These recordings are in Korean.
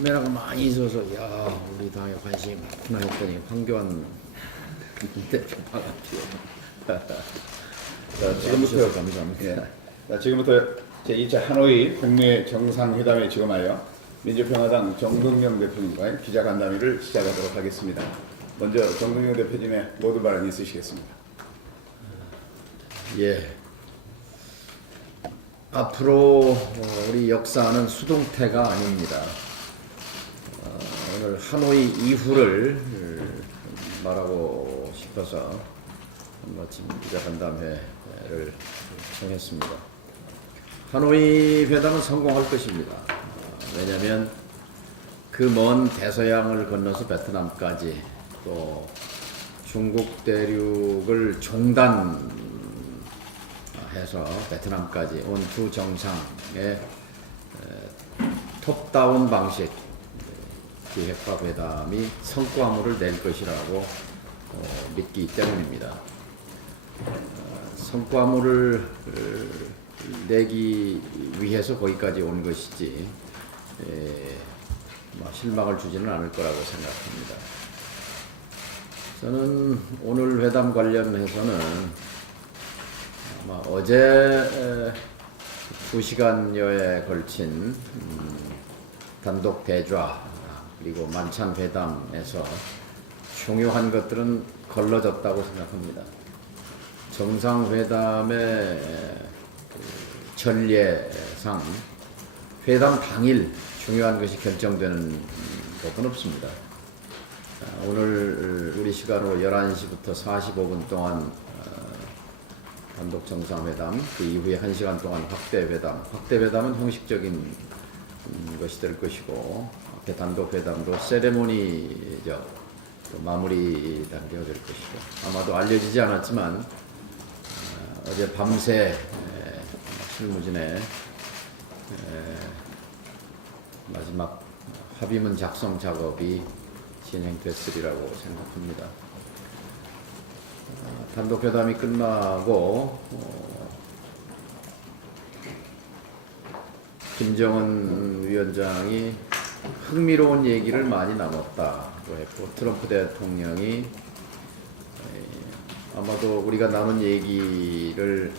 카메라가 많이 있어서 야 우리 당에 관심이 많구나 했더니 황교안 대표가 자, 지금부터 감사합니다. 예. 자, 지금부터 제2차 하노이 북미 정상회담에 지금하여 민주평화당 정동영 대표님과의 기자간담회를 시작하도록 하겠습니다. 먼저 정동영 대표님의 모든 발언 있으시겠습니다. 예. 앞으로 우리 역사는 수동태가 아닙니다. 오늘 하노이 이후를 말하고 싶어서 마침 기자간담회를 청했습니다. 하노이 회담은 성공할 것입니다. 왜냐하면 그 먼 대서양을 건너서 베트남까지 또 중국 대륙을 종단해서 베트남까지 온 두 정상의 톱다운 방식 기획과 회담이 성과물을 낼 것이라고 믿기 때문입니다. 성과물을 내기 위해서 거기까지 온 것이지 실망을 주지는 않을 거라고 생각합니다. 저는 오늘 회담 관련해서는 아마 어제 2시간여에 걸친 단독 대좌 그리고 만찬 회담에서 중요한 것들은 걸러졌다고 생각합니다. 정상회담의 전례상 회담 당일 중요한 것이 결정되는 것은 없습니다. 오늘 우리 시간으로 11시부터 45분 동안 단독 정상회담, 그 이후에 1시간 동안 확대회담. 확대회담은 형식적인 것이 될 것이고 앞에 단독회담도 세레모니적 마무리 단계가 될 것이고 아마도 알려지지 않았지만 어제 밤새 실무진의 마지막 합의문 작성 작업이 진행됐으리라고 생각합니다. 단독회담이 끝나고 김정은 위원장이 흥미로운 얘기를 많이 나눴다고 했고 트럼프 대통령이 아마도 우리가 나눈 얘기를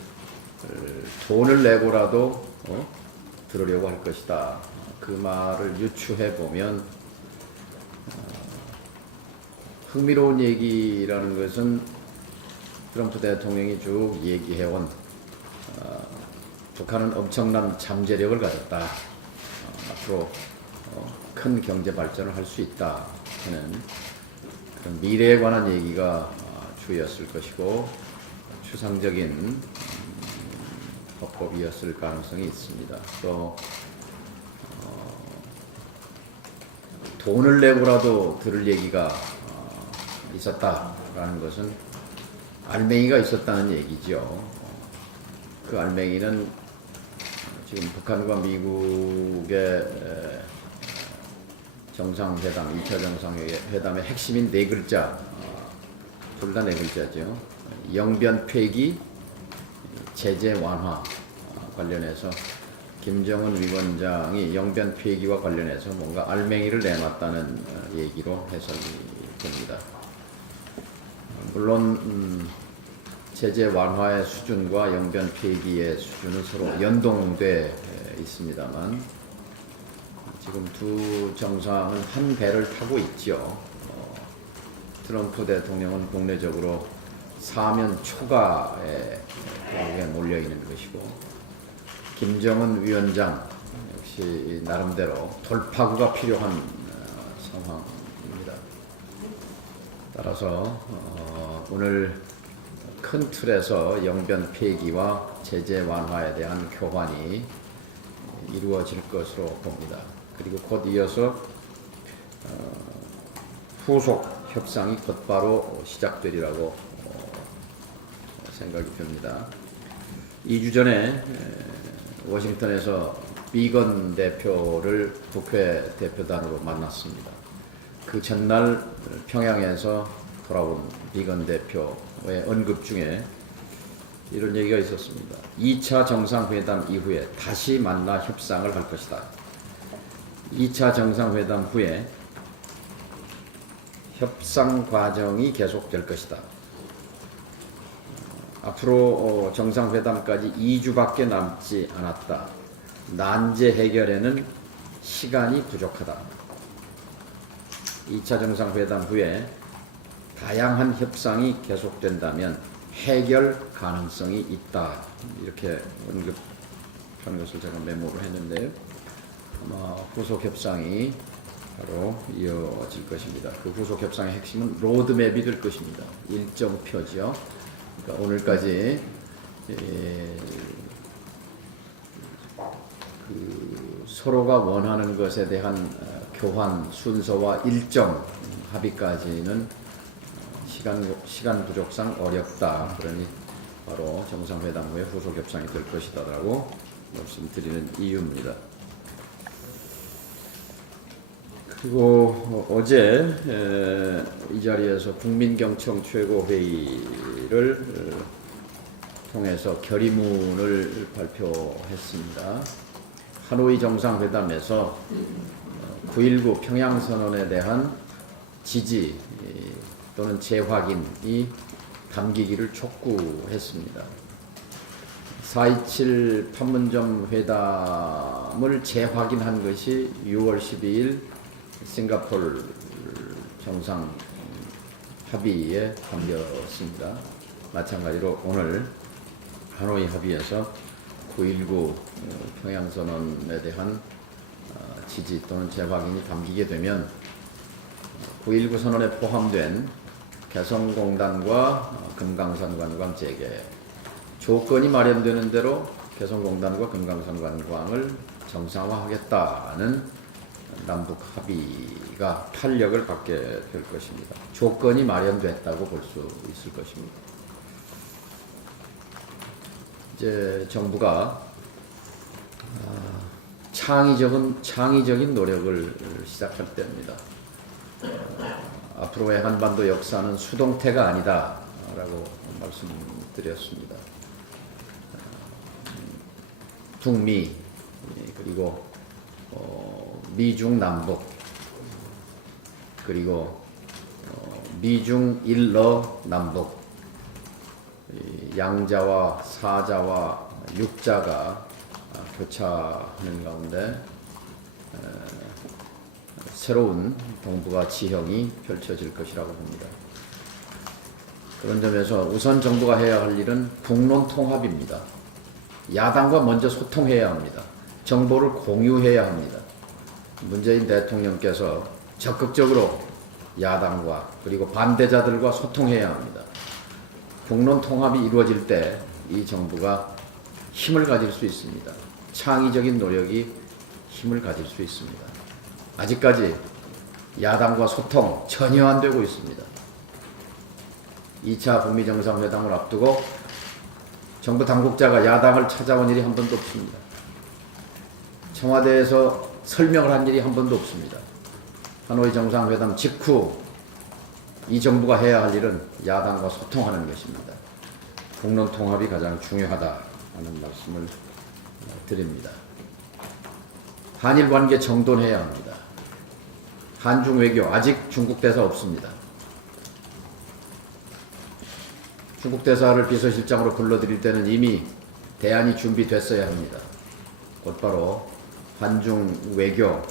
돈을 내고라도 들으려고 할 것이다. 그 말을 유추해 보면 흥미로운 얘기라는 것은 트럼프 대통령이 쭉 얘기해온 북한은 엄청난 잠재력을 가졌다. 앞으로 큰 경제 발전을 할 수 있다 하는 그런 미래에 관한 얘기가 주였을 것이고 추상적인 법이었을 가능성이 있습니다. 또 돈을 내고라도 들을 얘기가 있었다라는 것은 알맹이가 있었다는 얘기죠. 그 알맹이는 지금 북한과 미국의 정상회담, 2차 정상회담의 핵심인 네 글자, 둘 다 네 글자죠. 영변 폐기, 제재 완화 관련해서 김정은 위원장이 영변 폐기와 관련해서 뭔가 알맹이를 내놨다는 얘기로 해석이 됩니다. 물론 제재 완화의 수준과 영변 폐기의 수준은 서로 연동돼 있습니다만 지금 두 정상은 한 배를 타고 있죠. 트럼프 대통령은 국내적으로 사면 초과에 몰려 있는 것이고 김정은 위원장 역시 나름대로 돌파구가 필요한 상황입니다. 따라서 오늘 큰 틀에서 영변 폐기와 제재 완화에 대한 교환이 이루어질 것으로 봅니다. 그리고 곧 이어서 후속 협상이 곧바로 시작되리라고 생각이 듭니다. 2주 전에 워싱턴에서 비건 대표를 국회 대표단으로 만났습니다. 그 전날 평양에서 돌아온 비건 대표의 언급 중에 이런 얘기가 있었습니다. 2차 정상회담 이후에 다시 만나 협상을 할 것이다. 2차 정상회담 후에 협상 과정이 계속될 것이다. 앞으로 정상회담까지 2주밖에 남지 않았다. 난제 해결에는 시간이 부족하다. 2차 정상회담 후에 다양한 협상이 계속된다면 해결 가능성이 있다. 이렇게 언급하는 것을 제가 메모를 했는데요. 아마 후속 협상이 바로 이어질 것입니다. 그 후속 협상의 핵심은 로드맵이 될 것입니다. 일정표죠. 그러니까 오늘까지 서로가 원하는 것에 대한 교환 순서와 일정 합의까지는 시간 부족상 어렵다. 그러니 바로 정상회담 후에 후속 협상이 될 것이다라고 말씀드리는 이유입니다. 그리고 어제 이 자리에서 국민경청 최고회의를 통해서 결의문을 발표했습니다. 하노이 정상회담에서 9.19 평양선언에 대한 지지 또는 재확인이 담기기를 촉구했습니다. 4.27 판문점 회담을 재확인한 것이 6월 12일 싱가포르 정상 합의에 담겼습니다. 마찬가지로 오늘 하노이 합의에서 9.19 평양선언에 대한 지지 또는 재확인이 담기게 되면 9.19 선언에 포함된 개성공단과 금강산 관광 재개 조건이 마련되는 대로 개성공단과 금강산 관광을 정상화하겠다는 남북 합의가 탄력을 갖게 될 것입니다. 조건이 마련됐다고 볼 수 있을 것입니다. 이제 정부가 창의적인 노력을 시작할 때입니다. 앞으로의 한반도 역사는 수동태가 아니다라고 말씀드렸습니다. 북미 그리고 미중 남북 그리고 미중 일러 남북 양자와 사자와 육자가 교차하는 가운데 새로운 동북아 지형이 펼쳐질 것이라고 봅니다. 그런 점에서 우선 정부가 해야 할 일은 국론 통합입니다. 야당과 먼저 소통해야 합니다. 정보를 공유해야 합니다. 문재인 대통령께서 적극적으로 야당과 그리고 반대자들과 소통해야 합니다. 국론 통합이 이루어질 때 이 정부가 힘을 가질 수 있습니다. 창의적인 노력이 힘을 가질 수 있습니다. 아직까지 야당과 소통 전혀 안 되고 있습니다. 2차 북미 정상회담을 앞두고 정부 당국자가 야당을 찾아온 일이 한 번도 없습니다. 청와대에서 설명을 한 일이 한 번도 없습니다. 하노이 정상회담 직후 이 정부가 해야 할 일은 야당과 소통하는 것입니다. 국론 통합이 가장 중요하다는 말씀을 드립니다. 한일 관계 정돈해야 합니다. 한중 외교 아직 중국 대사 없습니다. 중국 대사를 비서실장으로 불러들일 때는 이미 대안이 준비됐어야 합니다. 곧바로 한중 외교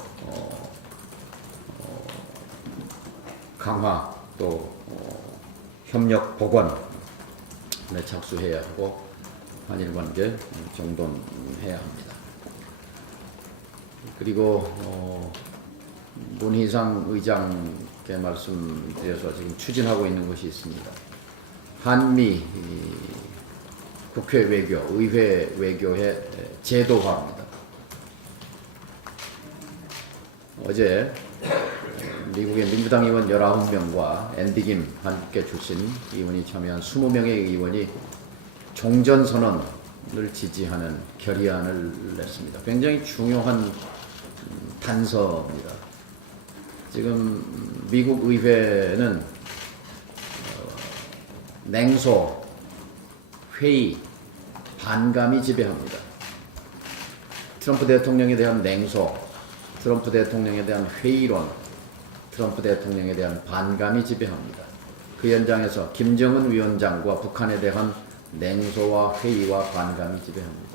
강화 또 협력 복원에 착수해야 하고 한일 관계 정돈해야 합니다. 그리고 문희상 의장께 말씀드려서 지금 추진하고 있는 것이 있습니다. 한미 국회 외교, 의회 외교의 제도화입니다. 어제 미국의 민주당 의원 19명과 앤디 김 한국계 출신 의원이 참여한 20명의 의원이 종전선언을 지지하는 결의안을 냈습니다. 굉장히 중요한 단서입니다. 지금 미국 의회는 냉소, 회의, 반감이 지배합니다. 트럼프 대통령에 대한 냉소, 트럼프 대통령에 대한 회의론, 트럼프 대통령에 대한 반감이 지배합니다. 그 현장에서 김정은 위원장과 북한에 대한 냉소와 회의와 반감이 지배합니다.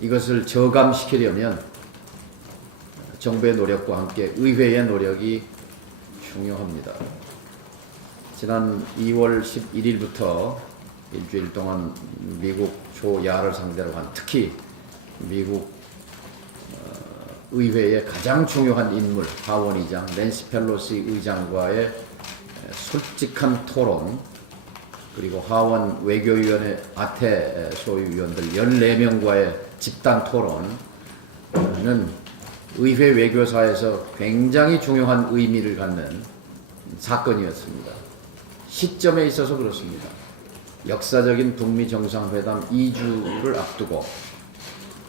이것을 저감시키려면 정부의 노력과 함께 의회의 노력이 중요합니다. 지난 2월 11일부터 일주일 동안 미국 조야를 상대로 한, 특히 미국 의회의 가장 중요한 인물 하원 의장 낸시 펠로시 의장과의 솔직한 토론, 그리고 하원 외교위원회 아태 소위위원들 14명과의 집단 토론은 의회 외교사에서 굉장히 중요한 의미를 갖는 사건이었습니다. 시점에 있어서 그렇습니다. 역사적인 북미 정상회담 2주를 앞두고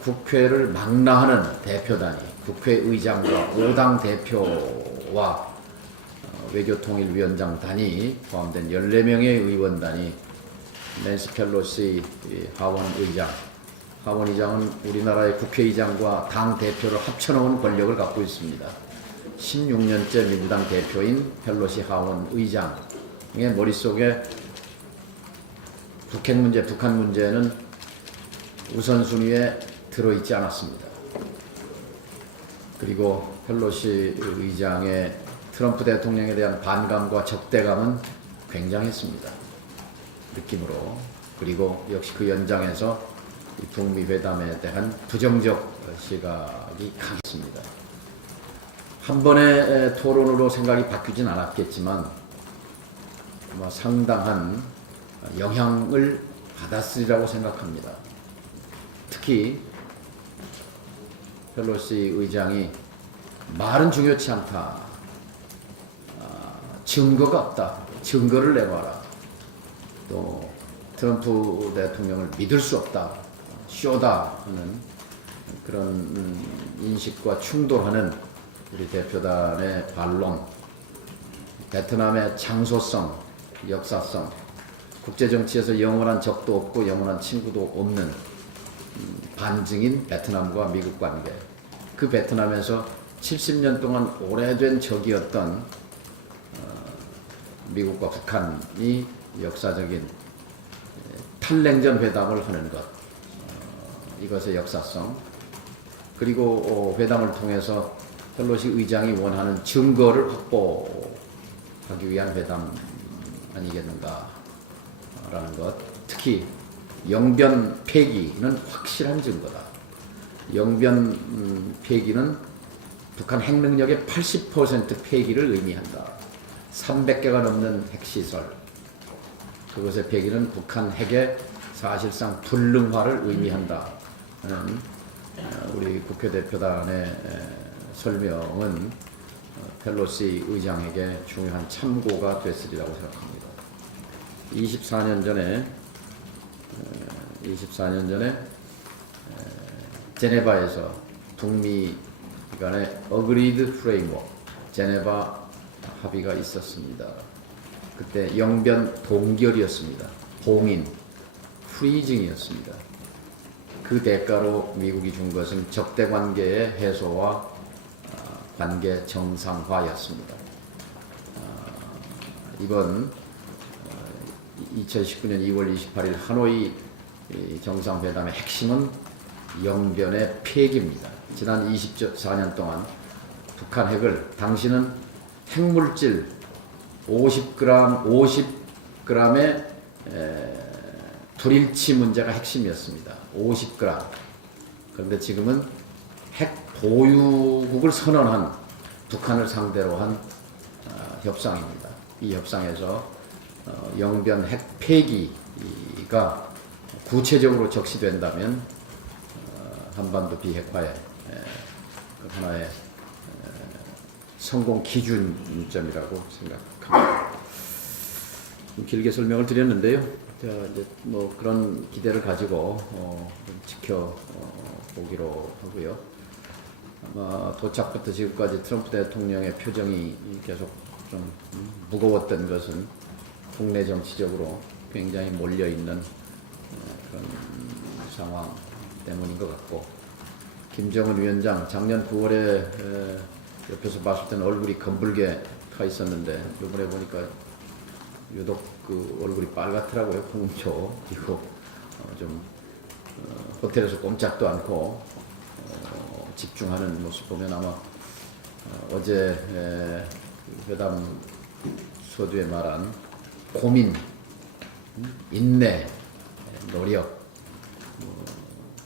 국회를 망라하는 대표단이, 국회의장과 5당 대표와 외교통일위원장단이 포함된 14명의 의원단이 낸시 펠로시 하원의장은 우리나라의 국회의장과 당 대표를 합쳐놓은 권력을 갖고 있습니다. 16년째 민주당 대표인 펠로시 하원의장의 머릿속에 북핵 문제, 북한 문제는 우선순위에 들어있지 않았습니다. 그리고 펠로시 의장의 트럼프 대통령에 대한 반감과 적대감은 굉장했습니다. 느낌으로. 그리고 역시 그 연장에서 북미 회담에 대한 부정적 시각이 강했습니다. 한 번의 토론으로 생각이 바뀌진 않았겠지만 아마 상당한 영향을 받았으리라고 생각합니다. 특히 펠로시 의장이 말은 중요치 않다, 증거가 없다, 증거를 내놔라, 또 트럼프 대통령을 믿을 수 없다, 쇼다 하는 그런 인식과 충돌하는 우리 대표단의 반론, 베트남의 장소성, 역사성, 국제정치에서 영원한 적도 없고 영원한 친구도 없는 반증인 베트남과 미국 관계, 그 베트남에서 70년 동안 오래된 적이었던 미국과 북한이 역사적인 탈냉전 회담을 하는 것, 이것의 역사성, 그리고 회담을 통해서 펠로시 의장이 원하는 증거를 확보하기 위한 회담 아니겠는가 라는 것, 특히 영변 폐기는 확실한 증거다. 영변 폐기는 북한 핵 능력의 80% 폐기를 의미한다. 300개가 넘는 핵시설, 그것의 폐기는 북한 핵의 사실상 불능화를 의미한다 하는 우리 국회 대표단의 설명은 펠로시 의장에게 중요한 참고가 됐으리라고 생각합니다. 24년 전에 제네바에서 북미 간의 어그리드 프레임워크, 제네바 합의가 있었습니다. 그때 영변 동결이었습니다. 봉인, 프리징이었습니다. 그 대가로 미국이 준 것은 적대 관계의 해소와 관계 정상화였습니다. 이번 2019년 2월 28일 하노이 정상회담의 핵심은 영변의 폐기입니다. 지난 24년 동안 북한 핵을, 당시는 핵물질 50g의 불일치 문제가 핵심이었습니다. 50g. 그런데 지금은 핵 보유국을 선언한 북한을 상대로 한 협상입니다. 이 협상에서 영변 핵 폐기가 구체적으로 적시된다면 한반도 비핵화의 하나의 성공 기준점이라고 생각합니다. 좀 길게 설명을 드렸는데요. 이제 뭐 그런 기대를 가지고 지켜보기로 하고요. 아마 도착부터 지금까지 트럼프 대통령의 표정이 계속 좀 무거웠던 것은 국내 정치적으로 굉장히 몰려있는 그런 상황 때문인 것 같고, 김정은 위원장 작년 9월에 옆에서 봤을 때는 얼굴이 검붉게 타 있었는데 이번에 보니까 유독 그 얼굴이 빨갛더라고요. 홍조. 그리고 좀 호텔에서 꼼짝도 않고 집중하는 모습 보면 아마 어제 그 회담 서두에 말한 고민, 인내, 노력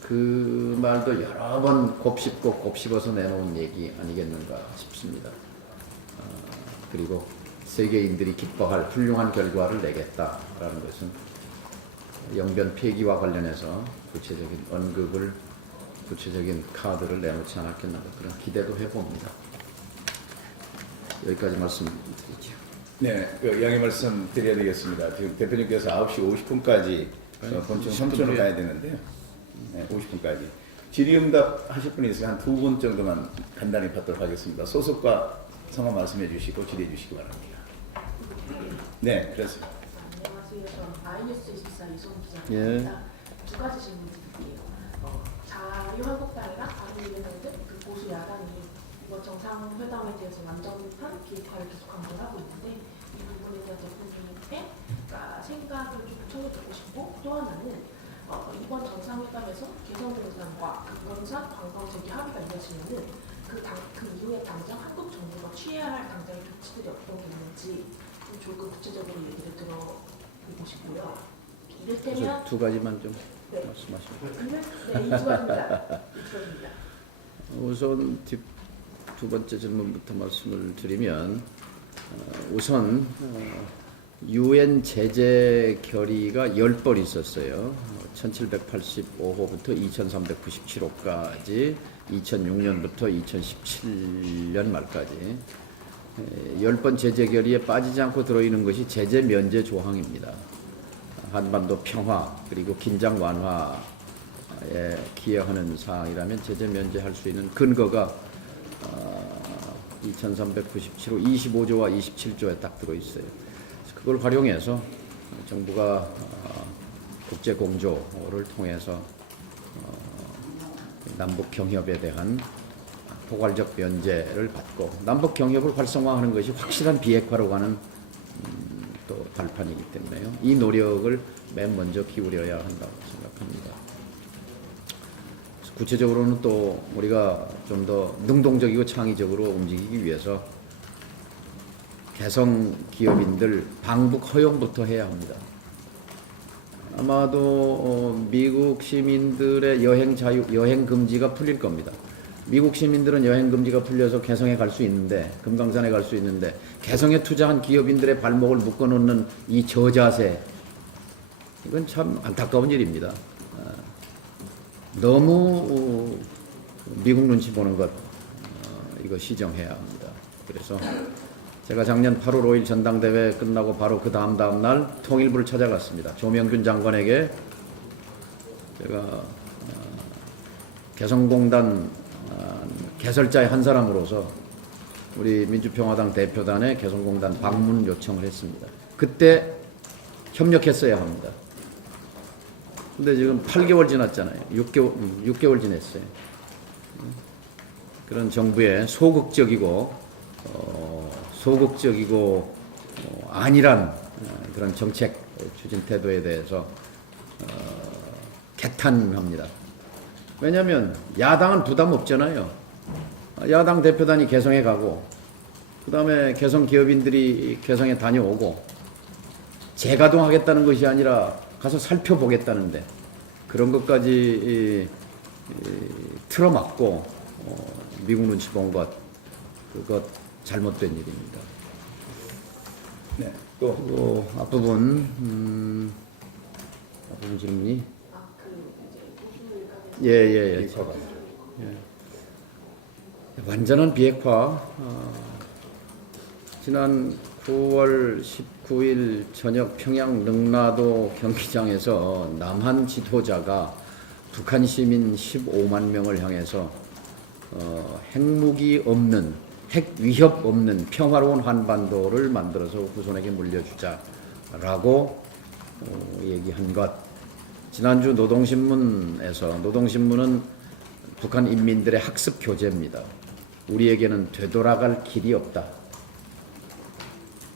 그 말도 여러 번 곱씹고 곱씹어서 내놓은 얘기 아니겠는가 싶습니다. 그리고 세계인들이 기뻐할 훌륭한 결과를 내겠다라는 것은 영변 폐기와 관련해서 구체적인 언급을 구체적인 카드를 내놓지 않았겠는가 그런 기대도 해봅니다. 여기까지 말씀드리죠. 네, 그 양해 말씀 드려야 되겠습니다. 지금 대표님께서 9시 50분까지 본청 20분 삼촌으로 뒤에. 가야 되는데요. 네, 50분까지. 질의응답 하실 분이 있으면 한 2분 정도만 간단히 받도록 하겠습니다. 소속과 성함 말씀해 주시고 질의해 주시기 바랍니다. 네, 그렇습니다. 안녕하세요. 저는 IS24 이송 예. 기자입니다. 두 가지 질문 드릴게요. 자유한국당이랑 바른미래당들 그 보수 야당이 이번 정상회담에 대해서 완전한 비핵화를 계속 강조를 하고 있는데 이 부분에 대한 대표님의 생각을 좀 청해듣고 싶고 또 하나는 이번 정상회담에서 개성공단과 금강산 관광 재개 합의가 이루어지면은 그 이후에 당장 한국 정부가 취해야 할 당장의 조치들이 어떤 게 있는지 좀 조금 구체적으로 얘기를 들어보고 싶고요. 이를테면 그래서 두 가지만 좀 네. 말씀하시죠. 네, 이주환입니다. 이주환입니다. 우선 두 번째 질문부터 말씀을 드리면 우선 유엔 제재 결의가 10번 있었어요. 1785호부터 2397호까지 2006년부터 2017년 말까지 10번 제재 결의에 빠지지 않고 들어있는 것이 제재 면제 조항입니다. 한반도 평화 그리고 긴장 완화에 기여하는 사항이라면 제재 면제할 수 있는 근거가 2397호 25조와 27조에 딱 들어있어요. 그걸 활용해서 정부가 국제 공조를 통해서 남북 경협에 대한 포괄적 면제를 받고 남북 경협을 활성화하는 것이 확실한 비핵화로 가는 또 발판이기 때문에요. 이 노력을 맨 먼저 기울여야 한다고 생각합니다. 구체적으로는 또 우리가 좀 더 능동적이고 창의적으로 움직이기 위해서 개성 기업인들 방북 허용부터 해야 합니다. 아마도 미국 시민들의 여행 금지가 풀릴 겁니다. 미국 시민들은 여행 금지가 풀려서 개성에 갈 수 있는데 금강산에 갈 수 있는데 개성에 투자한 기업인들의 발목을 묶어놓는 이 저자세 이건 참 안타까운 일입니다. 너무 미국 눈치 보는 것 이거 시정해야 합니다. 그래서 제가 작년 8월 5일 전당대회 끝나고 바로 그 다음 날 통일부를 찾아갔습니다. 조명균 장관에게 제가 개성공단 개설자의 한 사람으로서 우리 민주평화당 대표단에 개성공단 방문 요청을 했습니다. 그때 협력했어야 합니다. 근데 지금 8개월 지났잖아요. 6개월 지났어요. 그런 정부의 소극적이고 안일한 그런 정책 추진 태도에 대해서 개탄합니다. 왜냐하면 야당은 부담 없잖아요. 야당 대표단이 개성에 가고 그 다음에 개성 기업인들이 개성에 다녀오고 재가동하겠다는 것이 아니라 가서 살펴보겠다는데 그런 것까지 틀어막고 미국 눈치 본 것 그것 잘못된 일입니다. 네, 또 그리고 앞부분 질문이 예예예. 완전한 비핵화 지난 9월 19일 저녁 평양 능라도 경기장에서 남한 지도자가 북한 시민 15만 명을 향해서 핵무기 없는 핵 위협 없는 평화로운 한반도를 만들어서 후손에게 물려주자라고 얘기한 것. 지난주 노동신문은 북한 인민들의 학습 교재입니다. 우리에게는 되돌아갈 길이 없다.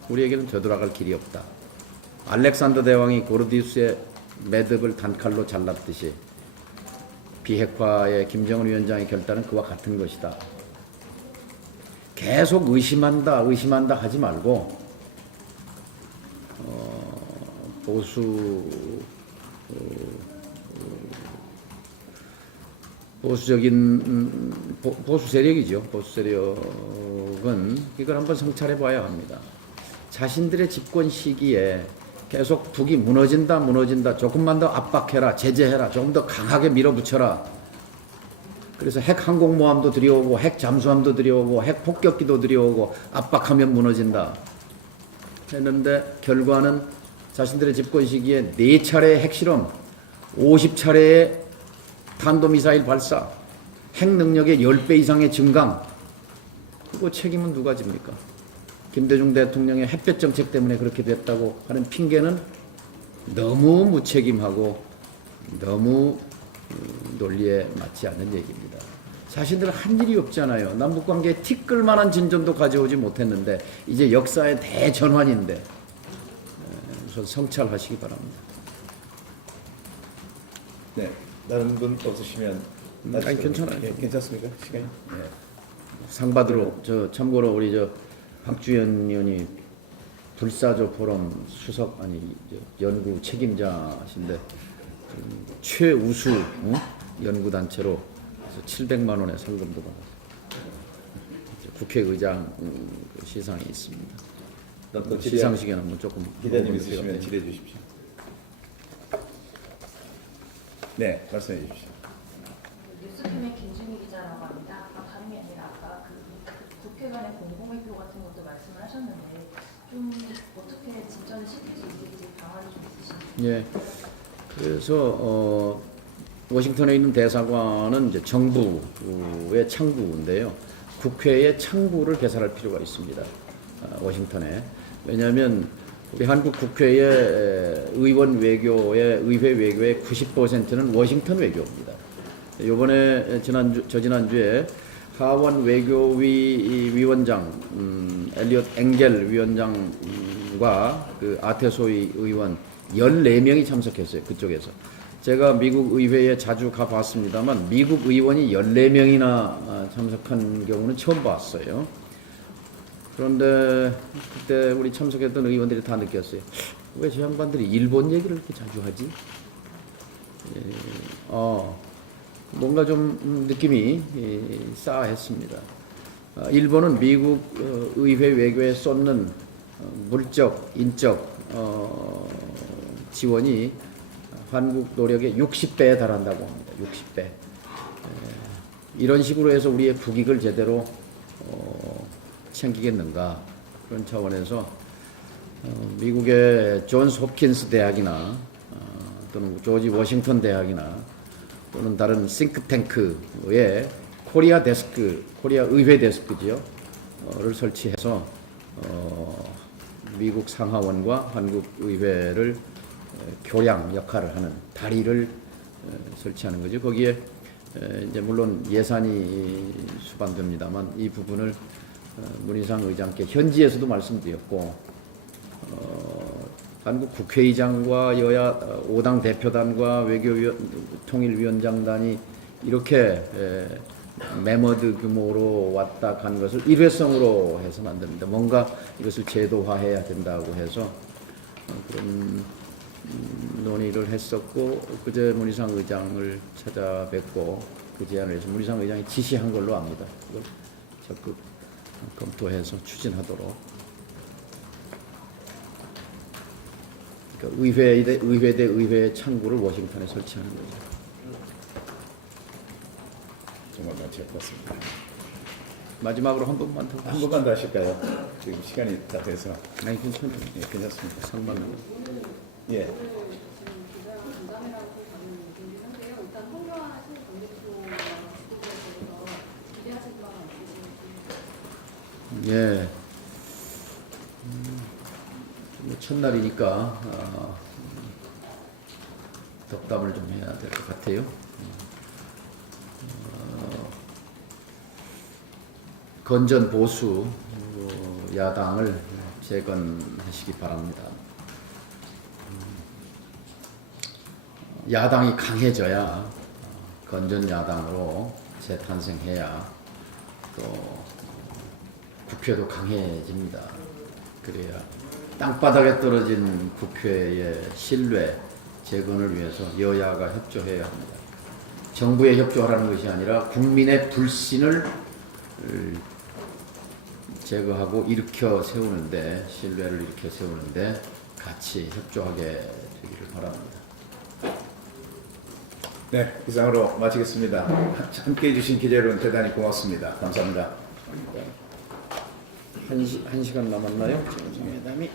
우리에게는 되돌아갈 길이 없다. 알렉산더 대왕이 고르디우스의 매듭을 단칼로 잘랐듯이 비핵화의 김정은 위원장의 결단은 그와 같은 것이다. 계속 의심한다 하지 말고 보수적인 보수 세력이죠. 보수 세력은 이걸 한번 성찰해 봐야 합니다. 자신들의 집권 시기에 계속 북이 무너진다, 조금만 더 압박해라, 제재해라, 조금 더 강하게 밀어붙여라. 그래서 핵 항공모함도 들여오고, 핵 잠수함도 들여오고, 핵 폭격기도 들여오고, 압박하면 무너진다 했는데 결과는 자신들의 집권 시기에 4차례의 핵실험, 50차례의 탄도미사일 발사, 핵 능력의 10배 이상의 증강. 그거 책임은 누가 집니까? 김대중 대통령의 햇볕 정책 때문에 그렇게 됐다고 하는 핑계는 너무 무책임하고 너무 논리에 맞지 않는 얘기입니다. 자신들 한 일이 없잖아요. 남북관계에 티끌만한 진전도 가져오지 못했는데 이제 역사의 대전환인데 우선 성찰하시기 바랍니다. 네, 다른 분 없으시면 아니, 괜찮아요. 예, 괜찮습니까? 시간이? 네. 상 받으러 참고로 우리 박주현 의원이 불사조 포럼 수석 연구 책임자신데 최우수 연구 단체로 700만 원의 상금도 받았어요. 국회의장 시상이 있습니다. 시상식에는 한번 조금 기자님 있으시면 질의해 주십시오. 네, 말씀해 주십시오. 뉴스팀의 김준희 기자라고 합니다. 다름이 아니라 아까 국회 간의 공공외교 같은 것도 말씀을 하셨는데 좀 어떻게 진전을 시킬 수 있을지 방안이 좀 있으신가요? 예. 그래서 워싱턴에 있는 대사관은 이제 정부의 창구인데요. 국회의 창구를 개설할 필요가 있습니다. 워싱턴에. 왜냐하면 우리 한국 국회의 의원 외교의 의회 외교의 90%는 워싱턴 외교입니다. 이번에 저지난주에 하원 외교위 위원장 엘리엇 엥겔 위원장과 그 아테소이 의원 14명이 참석했어요. 그쪽에서. 제가 미국 의회에 자주 가봤습니다만 미국 의원이 14명이나 참석한 경우는 처음 봤어요. 그런데 그때 우리 참석했던 의원들이 다 느꼈어요. 왜 저 양반들이 일본 얘기를 이렇게 자주 하지? 뭔가 좀 느낌이 싸했습니다. 일본은 미국 의회 외교에 쏟는 물적, 인적 지원이 한국 노력의 60배에 달한다고 합니다. 60배. 이런 식으로 해서 우리의 국익을 제대로 챙기겠는가 그런 차원에서 미국의 존스 홉킨스 대학이나 또는 조지 워싱턴 대학이나 또는 다른 싱크탱크의 코리아 데스크, 코리아 의회 데스크지요, 를 설치해서 미국 상하원과 한국 의회를 교량 역할을 하는 다리를 설치하는 거죠. 거기에 이제 물론 예산이 수반됩니다만 이 부분을 문희상 의장께 현지에서도 말씀드렸고 한국 국회의장과 여야 5당 대표단과 외교통일위원장단이 이렇게 매머드 규모로 왔다 간 것을 일회성으로 해서는 안 됩니다. 뭔가 이것을 제도화해야 된다고 해서 그런 논의를 했었고 그제 문희상 의장을 찾아뵙고 그 제안을 해서 문희상 의장이 지시한 걸로 압니다. 그걸 적극 검토해서 추진하도록. 그러니까 의회 대 의회의 창구를 워싱턴에 설치하는 거죠. 정말 마치 같습니다. 마지막으로 한 번만 더. 한 번만 더 하실까요? 지금 시간이 다 돼서. 아니 괜찮아요. 예, 괜찮습니다. 상관은. 예. 예. 뭐 첫날이니까 덕담을 좀 해야 될 것 같아요. 건전 보수 야당을 재건하시기 바랍니다. 야당이 강해져야 건전 야당으로 재탄생해야 또 국회도 강해집니다. 그래야 땅바닥에 떨어진 국회의 신뢰 재건을 위해서 여야가 협조해야 합니다. 정부에 협조하라는 것이 아니라 국민의 불신을 제거하고 일으켜 세우는데, 신뢰를 일으켜 세우는데 같이 협조하게 되기를 바랍니다. 네, 이상으로 마치겠습니다. 함께해 주신 기자 여러분 대단히 고맙습니다. 감사합니다. 한 시간 남았나요? 정상회담이?